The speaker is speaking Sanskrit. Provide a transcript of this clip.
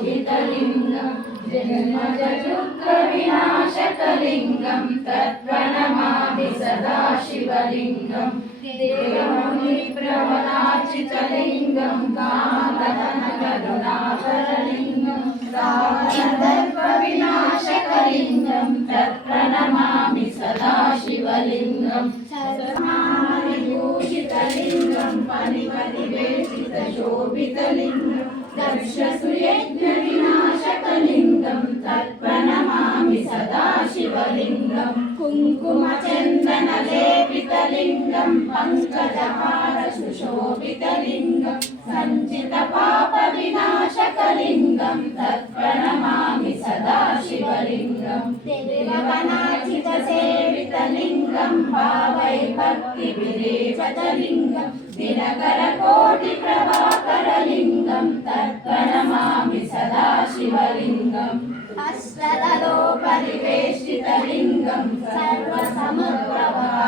शोभितलिङ्गं जन्मजदुःखविनाशकलिङ्गं तत्प्रणमामि सदा शिवलिङ्गं देवमुनिप्रवराचितलिङ्गं कामदहनकरुणाकरलिङ्गं रावणदर्पविनाशकलिङ्गं तत्प्रणमामि सदा शिवलिङ्गं विभूषितलिङ्गं फणिमणिवेशितशोभितलिङ्गं दक्षसुयज्ञविनाशकलिङ्गं तत्प्रणमामि सदा शिवलिङ्गं कुङ्कुमचन्दनलेपितलिङ्गं पङ्कजहारसुशोभितलिङ्गं सञ्चितपापविनाशकलिङ्गं तत्प्रणमामि सदा शिवलिङ्गं देवगणार्चितसेवितलिङ्गं भावै भक्तिविरेचतलिङ्गं दिनकरकोटिप्रभाकरलिङ्गं तत्प्रणमामि सदा शिवलिङ्गं हस्तदलोपरिवेष्टितलिङ्गं